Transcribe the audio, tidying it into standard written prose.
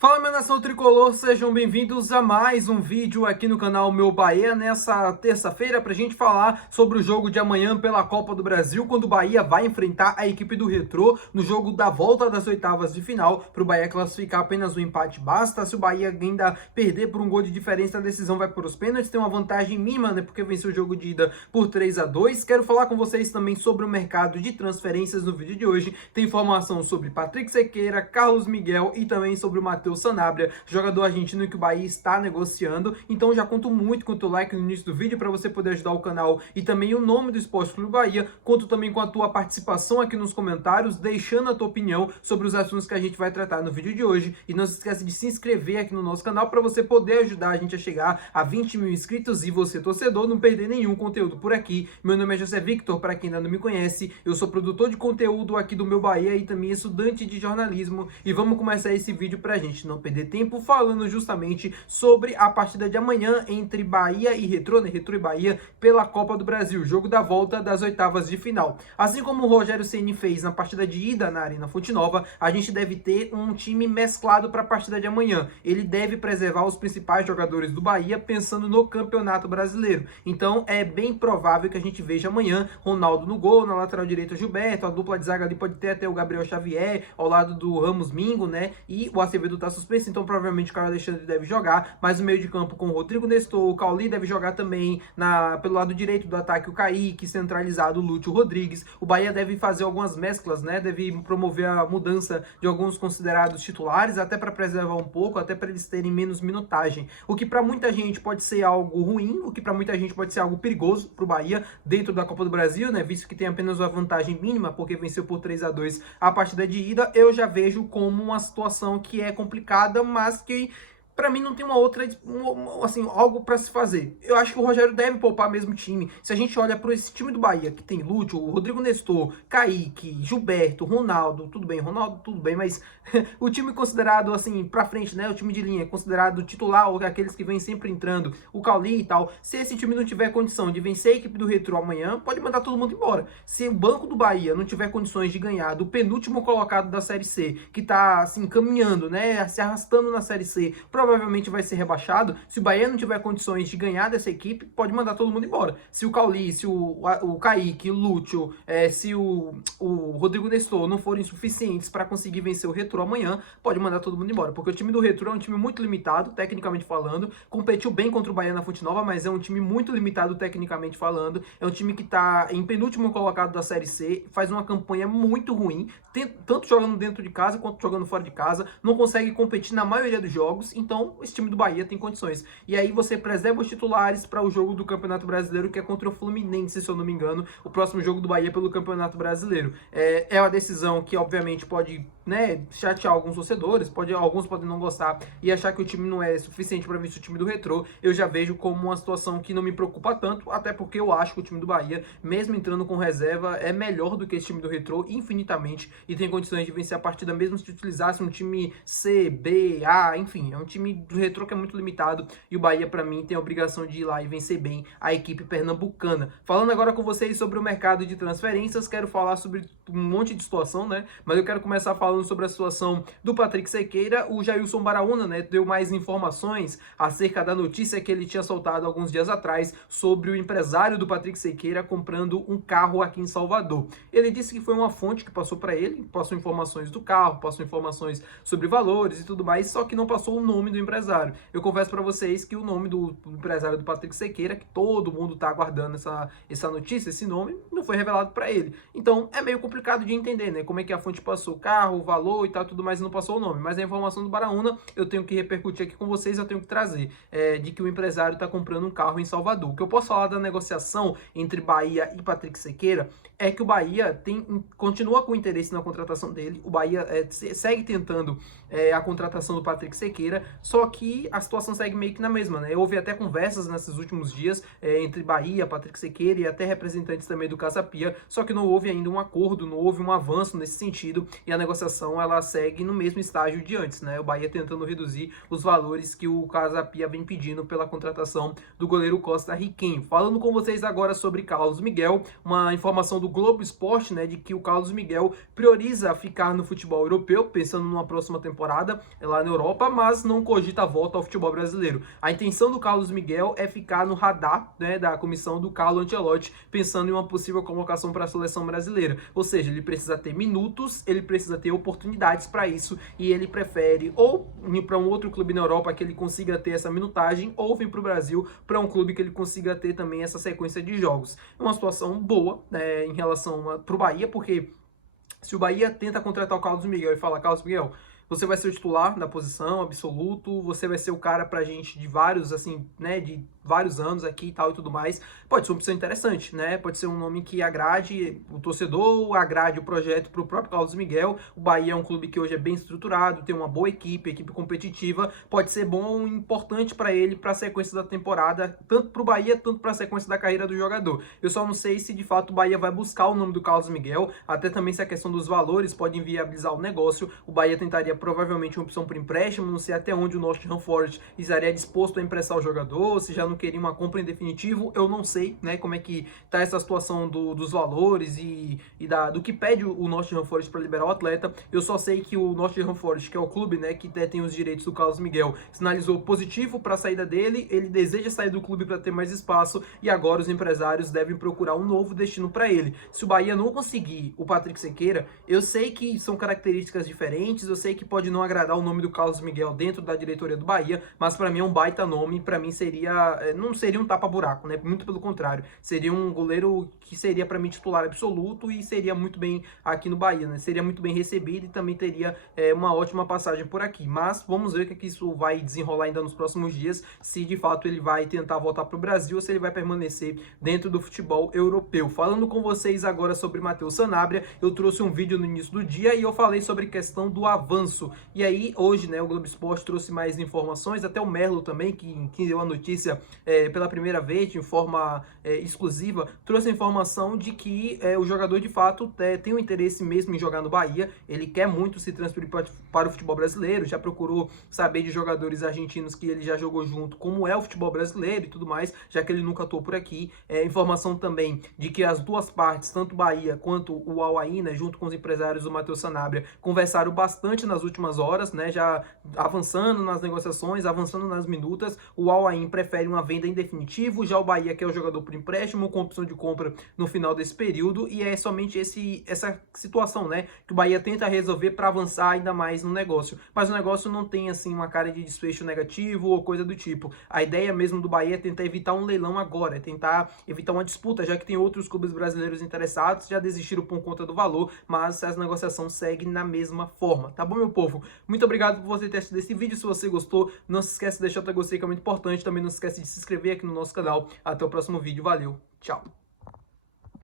Fala, minha nação tricolor, sejam bem-vindos a mais um vídeo aqui no canal Meu Bahia nessa terça-feira para a gente falar sobre o jogo de amanhã pela Copa do Brasil, quando o Bahia vai enfrentar a equipe do Retrô no jogo da volta das oitavas de final. Para o Bahia classificar, apenas um empate basta. Se o Bahia ainda perder por um gol de diferença, a decisão vai para os pênaltis, tem uma vantagem mínima, né, porque venceu o jogo de ida por 3-2. Quero falar com vocês também sobre o mercado de transferências no vídeo de hoje. Tem informação sobre Patrick Sequeira, Carlos Miguel e também sobre o Matheus Sanabria, jogador argentino que o Bahia está negociando. Então já conto muito com o teu like no início do vídeo para você poder ajudar o canal e também o nome do Esporte Clube Bahia. Conto também com a tua participação aqui nos comentários, deixando a tua opinião sobre os assuntos que a gente vai tratar no vídeo de hoje. E não se esqueça de se inscrever aqui no nosso canal para você poder ajudar a gente a chegar a 20 mil inscritos e você, torcedor, não perder nenhum conteúdo por aqui. Meu nome é José Victor, para quem ainda não me conhece, eu sou produtor de conteúdo aqui do Meu Bahia e também estudante de jornalismo. E vamos começar esse vídeo para a gente não perder tempo falando justamente sobre a partida de amanhã entre Bahia e Retrô, né? Retrô e Bahia pela Copa do Brasil, jogo da volta das oitavas de final. Assim como o Rogério Ceni fez na partida de ida na Arena Fonte Nova, a gente deve ter um time mesclado para a partida de amanhã. Ele deve preservar os principais jogadores do Bahia pensando no Campeonato Brasileiro. Então é bem provável que a gente veja amanhã Ronaldo no gol, na lateral direita Gilberto, a dupla de zaga ali pode ter até o Gabriel Xavier ao lado do Ramos Mingo, né? E o Acevedo tá suspenso, então provavelmente o Carlos Alexandre deve jogar, mas no meio de campo com o Rodrigo Nestor, o Cauli deve jogar também, pelo lado direito do ataque o Kaique, centralizado o Lúcio Rodrigues. O Bahia deve fazer algumas mesclas, né? Deve promover a mudança de alguns considerados titulares, até para preservar um pouco, até para eles terem menos minutagem. O que para muita gente pode ser algo ruim, o que para muita gente pode ser algo perigoso para o Bahia dentro da Copa do Brasil, né? Visto que tem apenas uma vantagem mínima, porque venceu por 3-2 a partida de ida, eu já vejo como uma situação que é complicada, mas que para mim não tem uma outra, assim, algo para se fazer. Eu acho que o Rogério deve poupar mesmo o time. Se a gente olha para esse time do Bahia, que tem Lúcio, Rodrigo Nestor, Kaique, Gilberto, Ronaldo, tudo bem, mas o time considerado, assim, para frente, né, o time de linha, considerado titular, ou aqueles que vêm sempre entrando, o Cauli e tal, se esse time não tiver condição de vencer a equipe do Retrô amanhã, pode mandar todo mundo embora. Se o banco do Bahia não tiver condições de ganhar do penúltimo colocado da Série C, que tá, assim, caminhando, né, se arrastando na Série C, provavelmente vai ser rebaixado. Se o Bahia não tiver condições de ganhar dessa equipe, pode mandar todo mundo embora. Se o Cauli, se o Kaique, o Lúcio, se o Rodrigo Nestor não forem suficientes para conseguir vencer o Retrô amanhã, pode mandar todo mundo embora. Porque o time do Retrô é um time muito limitado, tecnicamente falando. Competiu bem contra o Bahia na Fonte Nova, mas é um time muito limitado, tecnicamente falando. É um time que está em penúltimo colocado da Série C, faz uma campanha muito ruim, tanto jogando dentro de casa quanto jogando fora de casa. Não consegue competir na maioria dos jogos, então esse time do Bahia tem condições. E aí você preserva os titulares para o jogo do Campeonato Brasileiro, que é contra o Fluminense, se eu não me engano, o próximo jogo do Bahia pelo Campeonato Brasileiro. É uma decisão que, obviamente, pode, né, chatear alguns torcedores, alguns podem não gostar e achar que o time não é suficiente para vencer o time do Retrô. Eu já vejo como uma situação que não me preocupa tanto, até porque eu acho que o time do Bahia, mesmo entrando com reserva, é melhor do que esse time do Retrô, infinitamente, e tem condições de vencer a partida mesmo se utilizasse um time C, B, A, enfim, é um time do Retrô que é muito limitado, e o Bahia, para mim, tem a obrigação de ir lá e vencer bem a equipe pernambucana. Falando agora com vocês sobre o mercado de transferências, quero falar sobre um monte de situação, né? Mas eu quero começar falando sobre a situação do Patrick Sequeira. O Jailson Baraúna, né, deu mais informações acerca da notícia que ele tinha soltado alguns dias atrás sobre o empresário do Patrick Sequeira comprando um carro aqui em Salvador. Ele disse que foi uma fonte que passou para ele, passou informações do carro, passou informações sobre valores e tudo mais, só que não passou o nome do empresário. Eu confesso para vocês que o nome do empresário do Patrick Sequeira, que todo mundo tá aguardando essa notícia, esse nome, não foi revelado para ele. Então é meio complicado de entender, né? Como é que a fonte passou o carro, o valor e tal, tudo mais, e não passou o nome. Mas a informação do Baraúna eu tenho que repercutir aqui com vocês, eu tenho que trazer, de que o empresário tá comprando um carro em Salvador. O que eu posso falar da negociação entre Bahia e Patrick Sequeira é que o Bahia continua com interesse na contratação dele. O Bahia segue tentando a contratação do Patrick Sequeira, só que a situação segue meio que na mesma, né? Houve até conversas nesses últimos dias entre Bahia, Patrick Sequeira e até representantes também do Casa Pia, só que não houve ainda um acordo, não houve um avanço nesse sentido e a negociação ela segue no mesmo estágio de antes, né? O Bahia tentando reduzir os valores que o Casa Pia vem pedindo pela contratação do goleiro Costa Riquenho. Falando com vocês agora sobre Carlos Miguel, uma informação do Globo Esporte, né, de que o Carlos Miguel prioriza ficar no futebol europeu, pensando numa próxima temporada lá na Europa, mas não cogita a volta ao futebol brasileiro. A intenção do Carlos Miguel é ficar no radar, né, da comissão do Carlo Ancelotti, pensando em uma possível convocação para a seleção brasileira. Ou seja, ele precisa ter minutos, ele precisa ter oportunidades para isso e ele prefere ou ir para um outro clube na Europa que ele consiga ter essa minutagem ou vir para o Brasil para um clube que ele consiga ter também essa sequência de jogos. É uma situação boa, né, em relação para o Bahia, porque se o Bahia tenta contratar o Carlos Miguel e fala, Carlos Miguel, você vai ser o titular da posição, absoluto, você vai ser o cara pra gente de vários, assim, né, de vários anos aqui e tal e tudo mais, pode ser uma opção interessante, né, pode ser um nome que agrade o torcedor, agrade o projeto pro próprio Carlos Miguel. O Bahia é um clube que hoje é bem estruturado, tem uma boa equipe competitiva, pode ser bom e importante para ele, para a sequência da temporada, tanto pro Bahia, tanto para a sequência da carreira do jogador. Eu só não sei se de fato o Bahia vai buscar o nome do Carlos Miguel, até também se a questão dos valores pode inviabilizar o negócio. O Bahia tentaria provavelmente uma opção por empréstimo, não sei até onde o Nottingham Forest estaria disposto a emprestar o jogador, se já não queria uma compra em definitivo, eu não sei, né, como é que tá essa situação dos valores do que pede o Nottingham Forest para liberar o atleta. Eu só sei que o Nottingham Forest, que é o clube, né, que detém os direitos do Carlos Miguel, sinalizou positivo para a saída dele, ele deseja sair do clube para ter mais espaço e agora os empresários devem procurar um novo destino para ele. Se o Bahia não conseguir o Patrick Sequeira, eu sei que são características diferentes, eu sei que pode não agradar o nome do Carlos Miguel dentro da diretoria do Bahia, mas para mim é um baita nome, para mim não seria um tapa-buraco, né? Muito pelo contrário, seria um goleiro que seria para mim titular absoluto e seria muito bem aqui no Bahia, né? Seria muito bem recebido e também teria uma ótima passagem por aqui. Mas vamos ver o que isso vai desenrolar ainda nos próximos dias, se de fato ele vai tentar voltar para o Brasil ou se ele vai permanecer dentro do futebol europeu. Falando com vocês agora sobre Matheus Sanabria, eu trouxe um vídeo no início do dia e eu falei sobre questão do avanço. E aí, hoje, né, o Globo Esporte trouxe mais informações, até o Merlo também, que deu a notícia pela primeira vez, de forma exclusiva, trouxe a informação de que o jogador, de fato, tem um interesse mesmo em jogar no Bahia, ele quer muito se transferir para o futebol brasileiro, já procurou saber de jogadores argentinos que ele já jogou junto, como é o futebol brasileiro e tudo mais, já que ele nunca atuou por aqui. Informação também de que as duas partes, tanto Bahia quanto o Al-Ain, né, junto com os empresários do Matheus Sanabria, conversaram bastante nas últimas horas, né, já avançando nas negociações, avançando nas minutas. O Al-Ain prefere uma venda em definitivo, já o Bahia quer o jogador por empréstimo, com opção de compra no final desse período, e é somente essa situação, né, que o Bahia tenta resolver para avançar ainda mais no negócio. Mas o negócio não tem, assim, uma cara de desfecho negativo ou coisa do tipo. A ideia mesmo do Bahia é tentar evitar um leilão agora, é tentar evitar uma disputa, já que tem outros clubes brasileiros interessados, já desistiram por conta do valor, mas as negociações seguem na mesma forma, tá bom, meu povo? Muito obrigado por você ter assistido esse vídeo. Se você gostou, não se esquece de deixar o teu gostei, que é muito importante. Também não se esquece de se inscrever aqui no nosso canal. Até o próximo vídeo, valeu, tchau!